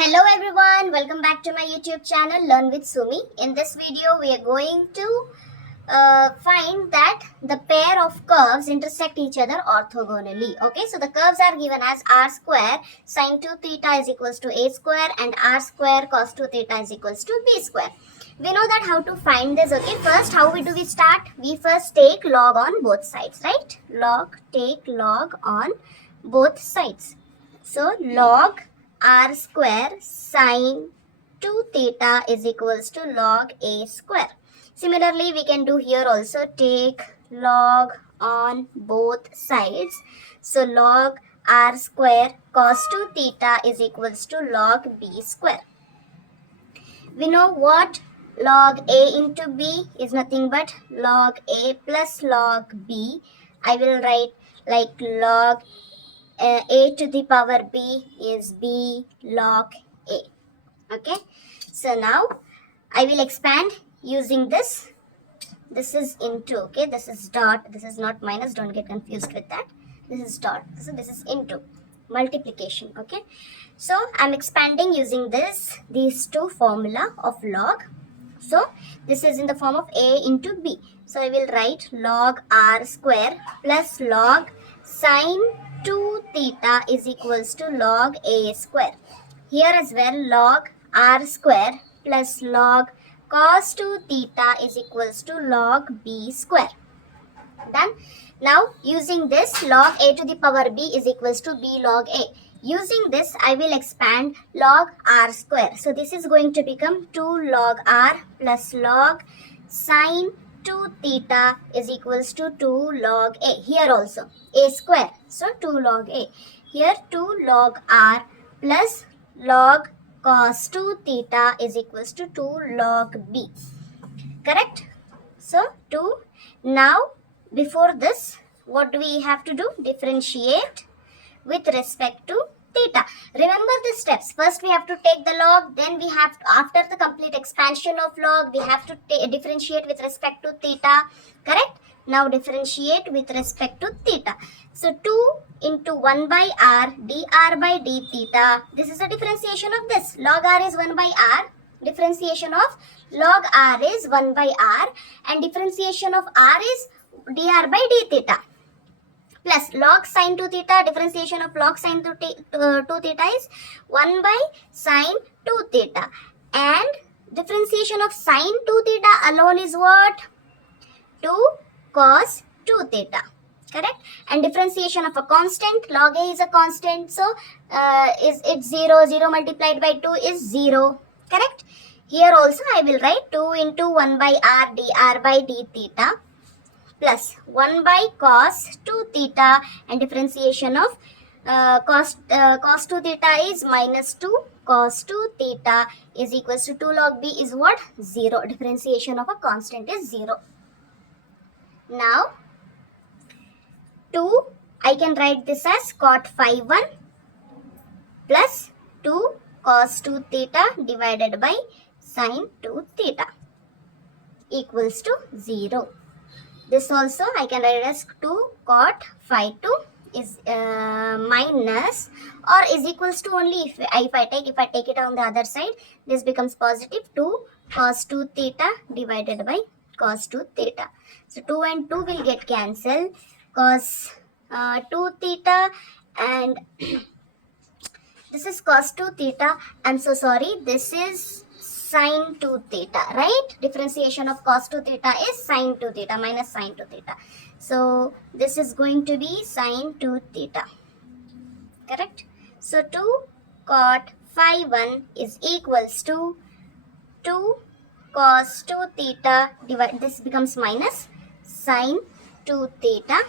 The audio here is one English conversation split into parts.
Hello everyone, welcome back to my YouTube channel Learn with Sumi. In this video we are going to find that the pair of curves intersect each other orthogonally. Okay, so the curves are given as r square sine 2 theta is equals to a square and r square cos 2 theta is equals to b square. We know that how to find this. Okay, first how do we start? We first take log on both sides, right? Take log on both sides. So log r square sine 2 theta is equals to log a square. Similarly, we can do here also, take log on both sides. So log r square cos 2 theta is equals to log b square. We know what log a into b is nothing but log a plus log b. I will write like log a to the power b is b log a. Okay, so now I will expand using this. This is into, okay, this is dot, this is not minus, don't get confused with that. This is dot, so this is into multiplication. Okay, so I'm expanding using these two formula of log. So this is in the form of a into b. So I will write log r square plus log sine 2 theta is equals to log a square. Here as well, log r square plus log cos 2 theta is equals to log b square. Done. Now using this, log a to the power b is equals to b log a. Using this, I will expand log r square. So this is going to become 2 log r plus log sine 2 theta is equals to 2 log a. Here also a square. So 2 log a. Here 2 log r plus log cos 2 theta is equals to 2 log b. Correct? So 2. Now before this, what do we have to do? Differentiate with respect to theta. Remember the steps. First we have to take the log, then we have to, after the complete expansion of log, we have to differentiate with respect to theta. Correct? Now differentiate with respect to theta. So 2 into 1 by r dr by d theta. This is the differentiation of this. Log r is 1 by r. Differentiation of log r is 1 by r and differentiation of r is dr by d theta. Plus log sine 2 theta, differentiation of log sine 2 theta is 1 by sine 2 theta. And differentiation of sine 2 theta alone is what? 2 cos 2 theta. Correct? And differentiation of a constant, log a is a constant, so is it 0? 0 multiplied by 2 is 0. Correct? Here also I will write 2 into 1 by r dr by d theta plus 1 by cos 2 theta and differentiation of cos 2 theta is minus 2 cos 2 theta is equals to 2 log b is what? 0. Differentiation of a constant is 0. Now 2, I can write this as cot phi 1 plus 2 cos 2 theta divided by sine 2 theta equals to 0. This also I can write as 2 cot phi 2 is minus or is equals to only if I take it on the other side, this becomes positive 2 cos 2 theta divided by cos 2 theta. So 2 and 2 will get cancelled. Cos 2 theta and this is cos 2 theta. I'm so sorry. This is sine 2 theta, right? Differentiation of cos 2 theta is sine 2 theta minus sine 2 theta. So this is going to be sine 2 theta. Correct? So 2 cot phi 1 is equals to 2 cos 2 theta divide, this becomes minus sine 2 theta.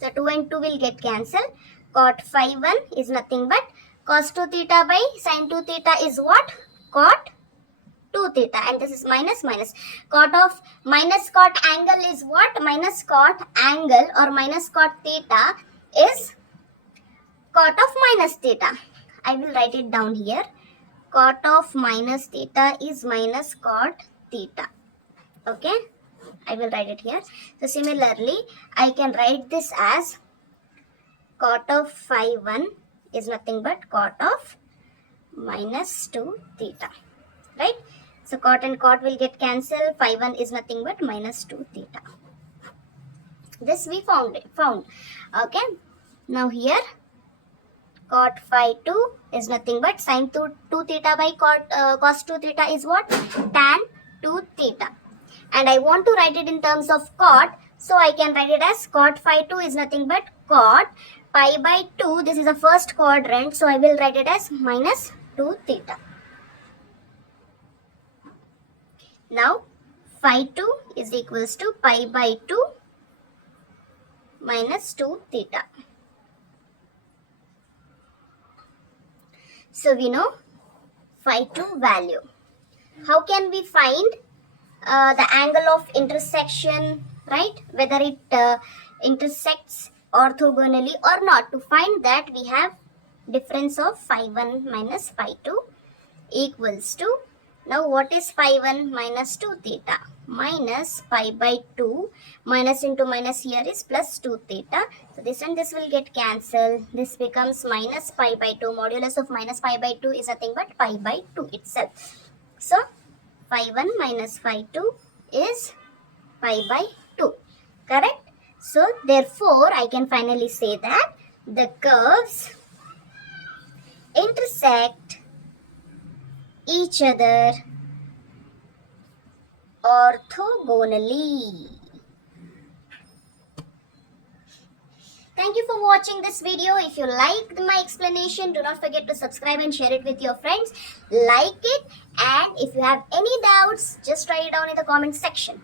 So 2 and 2 will get cancelled. Cot phi 1 is nothing but cos 2 theta by sine 2 theta is what? Cot 2 theta, and this is minus minus. Cot of minus cot angle is what? Minus cot angle or minus cot theta is cot of minus theta. I will write it down here. Cot of minus theta is minus cot theta. Okay, I will write it here. So similarly, I can write this as cot of phi 1 is nothing but cot of minus 2 theta, right? So cot and cot will get cancelled. Phi 1 is nothing but minus 2 theta. This we found. Okay. Now here cot phi 2 is nothing but sin 2 theta by cos 2 theta is what? Tan 2 theta. And I want to write it in terms of cot. So I can write it as cot phi 2 is nothing but cot pi by 2. This is the first quadrant. So I will write it as minus 2 theta. Now phi 2 is equals to pi by 2 minus 2 theta. So we know phi 2 value. How can we find the angle of intersection, right? Whether it intersects orthogonally or not. To find that, we have difference of phi 1 minus phi 2 equals to, now what is phi 1 minus 2 theta? Minus pi by 2, minus into minus here is plus 2 theta. So this and this will get cancelled. This becomes minus pi by 2. Modulus of minus pi by 2 is nothing but pi by 2 itself. So phi 1 minus phi 2 is pi by 2. Correct? So therefore, I can finally say that the curves intersect each other orthogonally. Thank you for watching this video. If you liked my explanation, do not forget to subscribe and share it with your friends. Like it, and if you have any doubts, just write it down in the comment section.